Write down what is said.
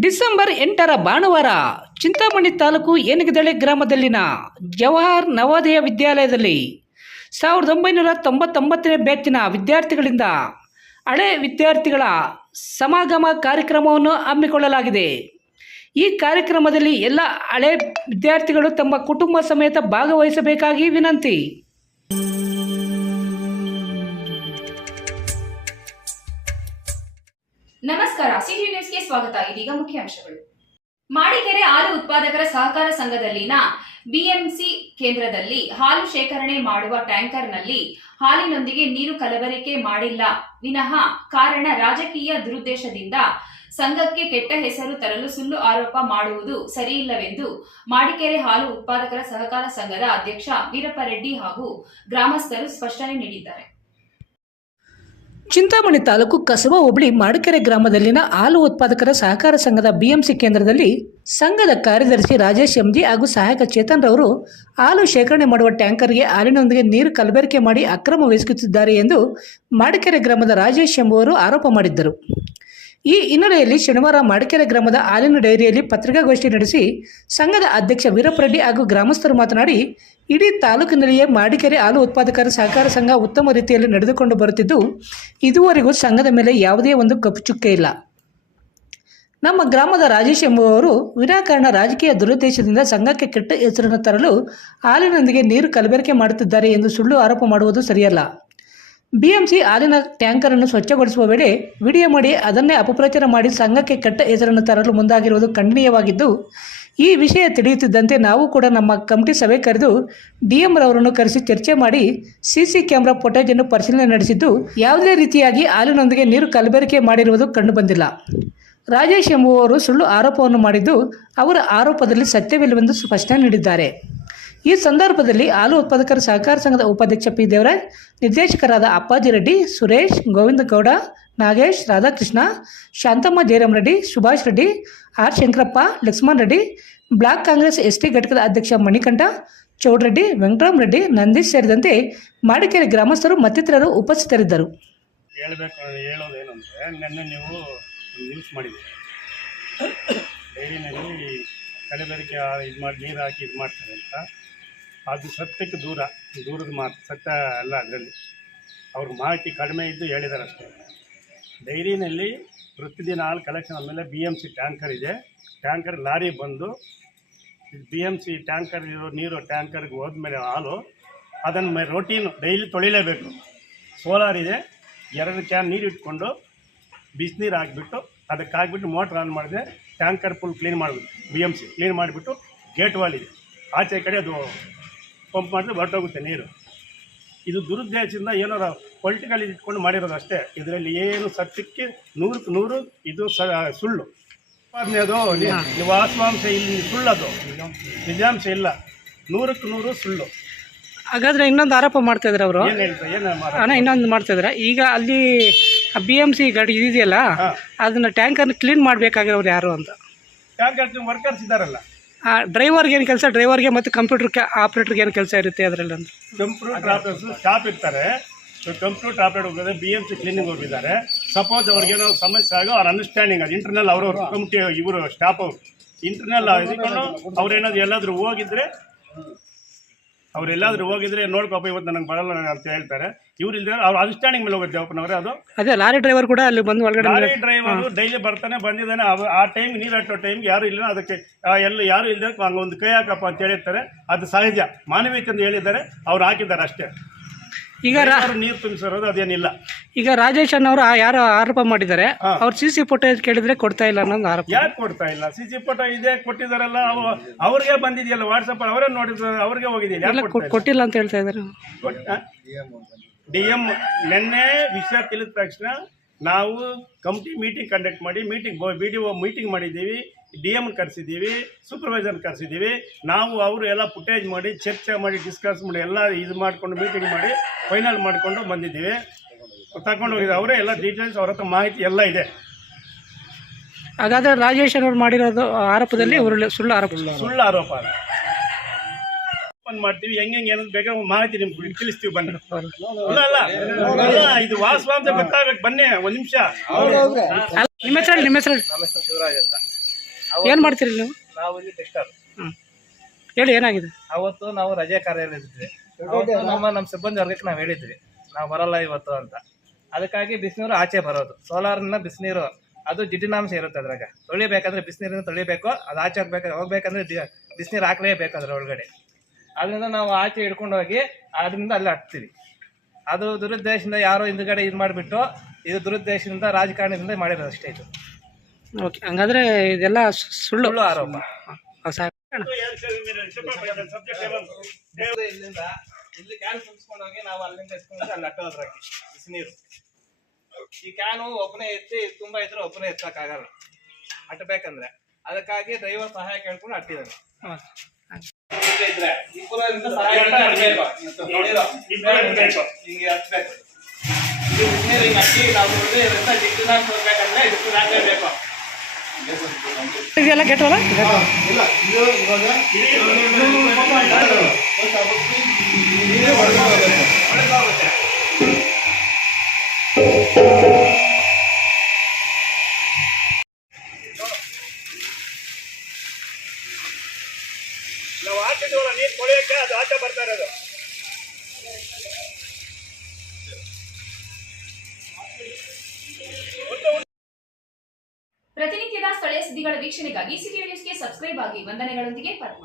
December ಎಂಟರ ಭಾನುವಾರ ಚಿಂತಾಮಣಿ ತಾಲೂಕು ಏನಗದಳೆ ಗ್ರಾಮದಲ್ಲಿನ ಜವಾಹರ್ ನವೋದಯ ವಿದ್ಯಾಲಯದಲ್ಲಿ ಸಾವಿರದ ಒಂಬೈನೂರ ತೊಂಬತ್ತೊಂಬತ್ತನೇ ಬ್ಯಾಚಿನ ವಿದ್ಯಾರ್ಥಿಗಳಿಂದ ಹಳೆ ವಿದ್ಯಾರ್ಥಿಗಳ ಸಮಾಗಮ ಕಾರ್ಯಕ್ರಮವನ್ನು ಹಮ್ಮಿಕೊಳ್ಳಲಾಗಿದೆ. ಈ ಕಾರ್ಯಕ್ರಮದಲ್ಲಿ ಎಲ್ಲ ಹಳೆ ವಿದ್ಯಾರ್ಥಿಗಳು ತಮ್ಮ ಕುಟುಂಬ ಸಮೇತ ಭಾಗವಹಿಸಬೇಕಾಗಿ ವಿನಂತಿ. ನಮಸ್ಕಾರ ಸಿಟಿ ನ್ಯೂಸ್ಗೆ ಸ್ವಾಗತ. ಇದೀಗ ಮುಖ್ಯಾಂಶಗಳು ಮಾಡಿಕೆರೆ ಹಾಲು ಉತ್ಪಾದಕರ ಸಹಕಾರ ಸಂಘದಲ್ಲಿನ ಬಿಎಂಸಿ ಕೇಂದ್ರದಲ್ಲಿ ಹಾಲು ಶೇಖರಣೆ ಮಾಡುವ ಟ್ಯಾಂಕರ್ನಲ್ಲಿ ಹಾಲಿನೊಂದಿಗೆ ನೀರು ಕಲಬೆರಕೆ ಮಾಡಿಲ್ಲ. ವಿನಃ ಕಾರಣ ರಾಜಕೀಯ ದುರುದ್ದೇಶದಿಂದ ಸಂಘಕ್ಕೆ ಕೆಟ್ಟ ಹೆಸರು ತರಲು ಸುಳ್ಳು ಆರೋಪ ಮಾಡುವುದು ಸರಿಯಿಲ್ಲವೆಂದು ಮಾಡಿಕೆರೆ ಹಾಲು ಉತ್ಪಾದಕರ ಸಹಕಾರ ಸಂಘದ ಅಧ್ಯಕ್ಷ ವೀರಪ್ಪ ರೆಡ್ಡಿ ಹಾಗೂ ಗ್ರಾಮಸ್ಥರು ಸ್ಪಷ್ಟನೆ ನೀಡಿದ್ದಾರೆ. ಚಿಂತಾಮಣಿ ತಾಲೂಕು ಕಸಬಾ ಹೋಬಳಿ ಮಾಡಕೆರೆ ಗ್ರಾಮದಲ್ಲಿನ ಹಾಲು ಉತ್ಪಾದಕರ ಸಹಕಾರ ಸಂಘದ ಬಿಎಂಸಿ ಕೇಂದ್ರದಲ್ಲಿ ಸಂಘದ ಕಾರ್ಯದರ್ಶಿ ರಾಜೇಶ್ ಎಂಜಿ ಹಾಗೂ ಸಹಾಯಕ ಚೇತನ್ ರವರು ಹಾಲು ಶೇಖರಣೆ ಮಾಡುವ ಟ್ಯಾಂಕರ್ಗೆ ಹಾಲಿನೊಂದಿಗೆ ನೀರು ಕಲಬೆರಕೆ ಮಾಡಿ ಅಕ್ರಮ ವಹಿಸುತ್ತಿದ್ದಾರೆ ಎಂದು ಮಾಡಕೆರೆ ಗ್ರಾಮದ ರಾಜೇಶ್ ಎಂಬುವರು ಆರೋಪ ಮಾಡಿದ್ದರು. ಈ ಹಿನ್ನೆಲೆಯಲ್ಲಿ ಶನಿವಾರ ಮಾಡಕೆರೆ ಗ್ರಾಮದ ಹಾಲಿನ ಡೈರಿಯಲ್ಲಿ ಪತ್ರಿಕಾಗೋಷ್ಠಿ ನಡೆಸಿ ಸಂಘದ ಅಧ್ಯಕ್ಷ ವೀರಪ್ಪರೆಡ್ಡಿ ಹಾಗೂ ಗ್ರಾಮಸ್ಥರು ಮಾತನಾಡಿ ಇಡೀ ತಾಲೂಕಿನಲ್ಲಿಯೇ ಮಾಡಿಕೆರೆ ಹಾಲು ಉತ್ಪಾದಕರ ಸಹಕಾರ ಸಂಘ ಉತ್ತಮ ರೀತಿಯಲ್ಲಿ ನಡೆದುಕೊಂಡು ಬರುತ್ತಿದ್ದು, ಇದುವರೆಗೂ ಸಂಘದ ಮೇಲೆ ಯಾವುದೇ ಒಂದು ಕಪ್ಪು ಚುಕ್ಕೆ ಇಲ್ಲ. ನಮ್ಮ ಗ್ರಾಮದ ರಾಜೇಶ್ ಎಂಬುವವರು ವಿನಾಕಾರಣ ರಾಜಕೀಯ ದುರುದ್ದೇಶದಿಂದ ಸಂಘಕ್ಕೆ ಕೆಟ್ಟ ಹೆಸರನ್ನು ತರಲು ಹಾಲಿನೊಂದಿಗೆ ನೀರು ಕಲಬೆರಕೆ ಮಾಡುತ್ತಿದ್ದಾರೆ ಎಂದು ಸುಳ್ಳು ಆರೋಪ ಮಾಡುವುದು ಸರಿಯಲ್ಲ. ಬಿಎಂಸಿ ಹಾಲಿನ ಟ್ಯಾಂಕರನ್ನು ಸ್ವಚ್ಛಗೊಳಿಸುವ ವೇಳೆ ವಿಡಿಯೋ ಮಾಡಿ ಅದನ್ನೇ ಅಪಪ್ರಚಾರ ಮಾಡಿ ಸಂಘಕ್ಕೆ ಕೆಟ್ಟ ಹೆಸರನ್ನು ತರಲು ಮುಂದಾಗಿರುವುದು ಖಂಡನೀಯವಾಗಿದ್ದು ಈ ವಿಷಯ ತಿಳಿಯುತ್ತಿದ್ದಂತೆ ನಾವು ಕೂಡ ನಮ್ಮ ಕಮಿಟಿ ಸಭೆ ಕರೆದು ಡಿಎಂ ರವರನ್ನು ಕರೆಸಿ ಚರ್ಚೆ ಮಾಡಿ ಸಿಸಿ ಕ್ಯಾಮೆರಾ ಅನ್ನು ಪರಿಶೀಲನೆ ನಡೆಸಿದ್ದು ಯಾವುದೇ ರೀತಿಯಾಗಿ ಹಾಲಿನೊಂದಿಗೆ ನೀರು ಕಲಬೆರಕೆ ಮಾಡಿರುವುದು ಕಂಡುಬಂದಿಲ್ಲ ರಾಜೇಶ್ ಎಂಬುವವರು ಸುಳ್ಳು ಆರೋಪವನ್ನು ಮಾಡಿದ್ದು ಅವರ ಆರೋಪದಲ್ಲಿ ಸತ್ಯವಿಲ್ಲವೆಂದು ಸ್ಪಷ್ಟನೆ ನೀಡಿದ್ದಾರೆ. ಈ ಸಂದರ್ಭದಲ್ಲಿ ಹಾಲು ಉತ್ಪಾದಕರ ಸಹಕಾರ ಸಂಘದ ಉಪಾಧ್ಯಕ್ಷ ಪಿ ದೇವರಾಜ್ ನಿರ್ದೇಶಕರಾದ Appaji Reddy, Suresh, Govinda Gowda Nagesh, Radhakrishna, Shanthamma, Jayaram Reddy, Subhash Reddy, R Shankarappa, Lakshman Reddy, block Congress S T ಘಟಕದ ಅಧ್ಯಕ್ಷ ಮಣಿಕಂಠ ಚೌಡ್ರೆಡ್ಡಿ ವೆಂಕಟರಾಮ್ ರೆಡ್ಡಿ ನಂದೀಶ್ ಸೇರಿದಂತೆ ಮಾಡಿಕೇರಿ ಗ್ರಾಮಸ್ಥರು ಮತ್ತಿತರರು ಉಪಸ್ಥಿತರಿದ್ದರು. ಹೇಳಬೇಕು ನೀವು ಇದು ಮಾಡಿ, ನೀರು ಹಾಕಿ ಇದು ಮಾಡ್ತಾರೆ ಅಂತ. ಅದು ಸತ್ಯಕ್ಕೆ ದೂರ, ದೂರದ ಮಾತು, ಸತ್ಯ ಅಲ್ಲ ಅದರಲ್ಲಿ. ಅವ್ರ ಮಾಹಿತಿ ಕಡಿಮೆ ಇದ್ದು ಹೇಳಿದ್ದಾರೆ ಅಷ್ಟೇ ಡೈರಿನಲ್ಲಿ ಪ್ರತಿದಿನ ಹಾಲು ಕಲೆಕ್ಷನ್ ಆದಮೇಲೆ ಬಿ ಎಂ ಸಿ ಟ್ಯಾಂಕರ್ ಇದೆ. ಟ್ಯಾಂಕರ್ ಲಾರಿ ಬಂದು ಬಿ ಎಂ ಸಿ ಟ್ಯಾಂಕರ್ ಇರೋ ನೀರು ಟ್ಯಾಂಕರ್ಗೆ ಹೋದ್ಮೇಲೆ ಹಾಲು, ಅದನ್ನು ರೋಟೀನು ಡೈಲಿ ತೊಳಿಲೇಬೇಕು. ಸೋಲಾರ್ ಇದೆ, ಎರಡು ಕ್ಯಾನ್ ನೀರು ಇಟ್ಕೊಂಡು ಬಿಸಿನೀರು ಹಾಕ್ಬಿಟ್ಟು, ಅದಕ್ಕೆ ಹಾಕ್ಬಿಟ್ಟು ಮೋಟ್ರ್ ಆನ್ ಮಾಡಿದೆ ಟ್ಯಾಂಕರ್ ಫುಲ್ ಕ್ಲೀನ್ ಮಾಡಬೇಕು. ಬಿ ಎಂ ಸಿ ಕ್ಲೀನ್ ಮಾಡಿಬಿಟ್ಟು ಗೇಟ್ ವಾಲ್ ಇದೆ. ಆಚೆ ಕಡೆ ಅದು ಪಂಪ್ ಮಾಡಿದ್ರೆ ಹೊರಟೋಗುತ್ತೆ ನೀರು. ಇದು ದುರುದ್ದೇಶದಿಂದ ಏನಾರ ಪೊಲಿಟಿಕಲ್ ಇಟ್ಕೊಂಡು ಮಾಡಿರೋದು ಅಷ್ಟೇ. ಇದರಲ್ಲಿ ಏನು ಸತ್ಯಕ್ಕೆ ನೂರಕ್ಕೆ ನೂರು ಇದು ಸ ಸುಳ್ಳು. ಅದು ವಾಸ್ತವಾಂಶ ಇಲ್ಲಿ ಸುಳ್ಳದು. ನಿಜಾಂಶ ಇಲ್ಲ. ನೂರಕ್ಕೆ ನೂರು ಸುಳ್ಳು. ಹಾಗಾದ್ರೆ ಇನ್ನೊಂದು ಆರೋಪ ಮಾಡ್ತಾ ಇದ್ರು ಅವರು. ಅಣ್ಣ ಇನ್ನೊಂದು ಮಾಡ್ತಾ ಈಗ ಅಲ್ಲಿ ಬಿ ಎಂ ಸಿ ಗಾಡಿ ಇದೆಯಲ್ಲ ಅದನ್ನ ಟ್ಯಾಂಕರ್ನ ಕ್ಲೀನ್ ಮಾಡ್ಬೇಕಾಗಿರೋರು ಯಾರು ಅಂತ? ಟ್ಯಾಂಕರ್ ವರ್ಕರ್ಸ್ ಇದ್ದಾರಲ್ಲ. ಆ ಡ್ರೈವರ್ಗೆ ಏನು ಕೆಲಸ? ಡ್ರೈವರ್ಗೆ ಮತ್ತು ಕಂಪ್ಯೂಟರ್ ಆಪ್ರೇಟರ್ಗೆ ಏನು ಕೆಲಸ ಇರುತ್ತೆ ಅದರಲ್ಲಿ ಅಂದರೆ? ಕಂಪ್ಯೂಟರ್ ಆಪ್ರೇಟರ್ಸ್ ಸ್ಟಾಪ್ ಇರ್ತಾರೆ. ಕಂಪ್ಯೂಟರ್ ಆಪ್ರೇಟರ್ ಹೋಗಿದ್ದಾರೆ ಬಿ ಎಂ ಸಿ ಕ್ಲೀನಿಂಗ್ ಹೋಗಿದ್ದಾರೆ ಸಪೋಸ್ ಅವ್ರಿಗೇನೋ ಸಮಸ್ಯೆ ಆಗೋ ಅವ್ರ ಅಂಡರ್ಸ್ಟ್ಯಾಂಡಿಂಗ್ ಅದು. ಇಂಟರ್ನಲ್ ಅವರು ಕಮಿಟಿ ಇವರು ಸ್ಟಾಪ್ ಅವರು. ಇಂಟರ್ನಲ್ ಇದಕ್ಕೊಂಡು ಅವ್ರೇನಾದ್ರು ಎಲ್ಲಾದರೂ ಹೋಗಿದ್ರೆ ಅವ್ರು ಎಲ್ಲಾದರೂ ಹೋಗಿದ್ರೆ ನೋಡ್ಕೊಪ್ಪ ಇವತ್ತು ನನಗೆ ಬರಲ್ಲ ಅಂತ ಹೇಳ್ತಾರೆ. ಇವ್ರು ಇಲ್ದೇ ಅವ್ರ ಅನುಷ್ಠಾನಿಗೆ ಮೇಲೆ ಹೋಗುತ್ತೆ ದೇವಪ್ಪನವರೇ ಅದು ಅದೇ ಲಾರಿ ಡ್ರೈವರ್ ಕೂಡ ಅಲ್ಲಿ ಬಂದು ಒಳಗಡೆ ಲಾರಿ ಡ್ರೈವರು ಡೈಲಿ ಬರ್ತಾನೆ ಬಂದಿದ್ದಾನೆ. ಅವ- ಆ ಟೈಮ್ ನೀರು ಹಟ್ಟೋ ಟೈಮ್ಗೆ ಯಾರು ಇಲ್ಲ ಅದಕ್ಕೆ ಆ, ಎಲ್ಲ ಯಾರು ಇಲ್ಲದೆ ಹಂಗೆ ಒಂದು ಕೈ ಹಾಕಪ್ಪ ಅಂತ ಹೇಳಿರ್ತಾರೆ. ಅದು ಸಹಜ. ಮಾನವೀಯತೆ ಅಂತ ಹೇಳಿದ್ದಾರೆ. ಅವ್ರು ಹಾಕಿದ್ದಾರೆ ಅಷ್ಟೇ. ಈಗ ರಾ- ಯಾರು ನೀರು ತುಂಬಿಸಿರೋದು ಅದೇನಿಲ್ಲ. ಈಗ ರಾಜೇಶ್ ಅನ್ನೋರು ಆ ಯಾರು ಆರೋಪ ಮಾಡಿದ್ದಾರೆ. ಅವ್ರು ಸಿ ಸಿ ಫುಟೇಜ್ ಕೇಳಿದ್ರೆ ಕೊಡ್ತಾ ಇಲ್ಲ ಅನ್ನೋದು ಆರೋಪ. ಯಾಕೆ ಕೊಡ್ತಾ ಇಲ್ಲ? ಸಿ ಸಿ ಫೋಟೋ ಇದೆ ಕೊಟ್ಟಿದ್ದಾರಲ್ಲ ಅವು ಅವ್ರಿಗೆ ಬಂದಿದೆಯಲ್ಲ ವಾಟ್ಸಪ್ ಅವರೇ ನೋಡಿದ್ರು ಅವ್ರಿಗೆ ಹೋಗಿದೆಯಲ್ಲ ಯಾಕೆ ಕೊಟ್ಟಿಲ್ಲ ಅಂತ ಹೇಳ್ತಾ ಇದ್ದಾರೆ. ಡಿ ಎಂ ನಿನ್ನೆ ವಿಷಯ ತಿಳಿದ ತಕ್ಷಣ ನಾವು ಕಮಿಟಿ ಮೀಟಿಂಗ್ ಕಂಡಕ್ಟ್ ಮಾಡಿ meeting B D O meeting ಮಾಡಿದ್ದೀವಿ ಡಿ ಎಂ ಕರೆಸಿದ್ದೀವಿ ಸೂಪರ್ವೈಸರ್ ಕರೆಸಿದ್ದೀವಿ. ನಾವು ಅವರು ಎಲ್ಲ ಫುಟೇಜ್ ಮಾಡಿ ಚರ್ಚೆ ಮಾಡಿ ಡಿಸ್ಕಸ್ ಮಾಡಿ ಎಲ್ಲ ಇದು ಮಾಡಿಕೊಂಡು ಮೀಟಿಂಗ್ ಮಾಡಿ ಫೈನಲ್ ಮಾಡಿಕೊಂಡು ಬಂದಿದ್ದೀವಿ. ತಗೊಂಡು ಹೋಗಿದ್ದು. ಅವರೇ ಎಲ್ಲ ಡೀಟೇಲ್ಸ್ ಅವ್ರ ಹತ್ರ ಮಾಹಿತಿ ಎಲ್ಲ ಇದೆ. ಹಾಗಾದರೆ ರಾಜೇಶ್ ಅವರು ಮಾಡಿರೋದು ಆರೋಪದಲ್ಲಿ ಸುಳ್ಳು. ಆರೋಪ. ಸುಳ್ಳು ಆರೋಪ. ಓಪನ್ ಮಾಡ್ತೀವಿ ಹೆಂಗೆ ಹೆಂಗೆ ಏನಂತ ಬೇಕಾದ್ರೆ ಮಾಹಿತಿ ನಿಮ್ಗೆ ತಿಳಿಸ್ತೀವಿ ಬನ್ನಿ. ಅಲ್ಲ ಅಲ್ಲ ಅಲ್ಲ, ಇದು ವಾಸವಾಂಶ ಗೊತ್ತಾಗ್ಬೇಕು ಬನ್ನಿ ಒಂದ್ ನಿಮಿಷ. ನಿಮ್ಮ ಹೆಸರು ನಿಮ್ಮ ಹೆಸರು ಹೇಳಿ. ನಮ್ಮ ಹೆಸರು ಶಿವರಾಜ್ ಅಂತ. ಏನು ಮಾಡ್ತೀರಿ ನೀವು? ನಾವು ಇಲ್ಲಿ ಟೆಸ್ಟರ್ ಹೇಳಿ ಏನಾಗಿದೆ? ಅವತ್ತು ನಾವು ರಜೆ ಕಾರ್ಯಾಲಯದಿದ್ವಿ ಅವತ್ತು ನಮ್ಮ ನಮ್ಮ ಸಿಬ್ಬಂದಿ ವರ್ಗಕ್ಕೆ ನಾವು ಹೇಳಿದ್ವಿ. ನಾವು ಬರಲ್ಲ ಇವತ್ತು ಅಂತ. ಅದಕ್ಕಾಗಿ ಬಿಸಿನೀರು ಆಚೆ ಬರೋದು. ಸೋಲಾರ್ನ ಬಿಸಿನೀರು ಅದು ಜಿಡ್ಡಿನಾಂಶ ಇರುತ್ತೆ ಅದ್ರಾಗ. ತೊಳಿಬೇಕಂದ್ರೆ ಬಿಸಿನೀರಿಂದ ತೊಳಿಬೇಕು ಅದು ಆಚೆ ಹೋಗ್ಬೇಕಾದ್ರೆ ಹೋಗ್ಬೇಕಂದ್ರೆ ಬಿಸಿನೀರು ಹಾಕಲೇಬೇಕು ಅದ್ರ ಒಳಗಡೆ ಅದರಿಂದ ನಾವು ಆಚೆ ಹಿಡ್ಕೊಂಡು ಹೋಗಿ ಅದರಿಂದ ಅಲ್ಲಿ ಹಾಕ್ತೀವಿ ಅದು ದುರುದ್ದೇಶದಿಂದ ಯಾರೋ ಹಿಂದ್ಗಡೆ ಇದು ಮಾಡಿಬಿಟ್ಟು ಇದು ದುರುದ್ದೇಶದಿಂದ ರಾಜಕಾರಣದಿಂದ ಮಾಡಿರೋದು ಅಷ್ಟೇ ಇದು. ಓಕೆ ಹಂಗಾದ್ರೆ ಇದೆಲ್ಲ ಸುಳ್ಳು. ಆರೋಪ. ಇಲ್ಲಿಂದ ಇಲ್ಲಿ ಕ್ಯಾನ್ ತುಂಬಿಸ್ಕೊಂಡು ಹೋಗಿ ನಾವು ಅಲ್ಲಿಂದ ಎತ್ಕೊಂಡು ಅಲ್ಲಿ ಬಿಸಿನೀರು ಈ ಕ್ಯಾನು ಒಬ್ಬನೇ ಎತ್ತಿ ತುಂಬಾ ಇದ್ರೆ ಒಬ್ಬನೇ ಎತ್ತಕ್ಕಾಗಲ್ಲ. ಅಟ್ಟಬೇಕಂದ್ರೆ ಅದಕ್ಕಾಗಿ ಡ್ರೈವರ್ ಸಹಾಯ ಕೇಳ್ಕೊಂಡು ಅಟ್ಟಿದ್ದಾನೆ ಇದ್ರೆ ಇಬ್ಬರಿಂದ. ನೋಡಿರೋ? ಹಿಂಗೆ ಹತ್ಬೇಕು. ಹಿಂಗೆ ಹಚ್ಚಿ ನಾವು ಇದರಿಂದ ಜಿಡ್ಡಿನಾಗ ಹೋಗ್ಬೇಕಂದ್ರೆ ಇದಕ್ಕೆ ಬೇಕು ಇದೆಲ್ಲ ಕೆಟ್ಟವಲ್ಲ ಇಲ್ಲ. ಇದು ಇವಾಗ ಸುದ್ದಿಗಳ ವೀಕ್ಷಣೆಗಾಗಿ ಸಿಟಿ ನ್ಯೂಸ್ಗೆ ಸಬ್ಸ್ಕ್ರೈಬ್ ಆಗಿ ವಂದನೆಗಳೊಂದಿಗೆ ಪದ್ಮ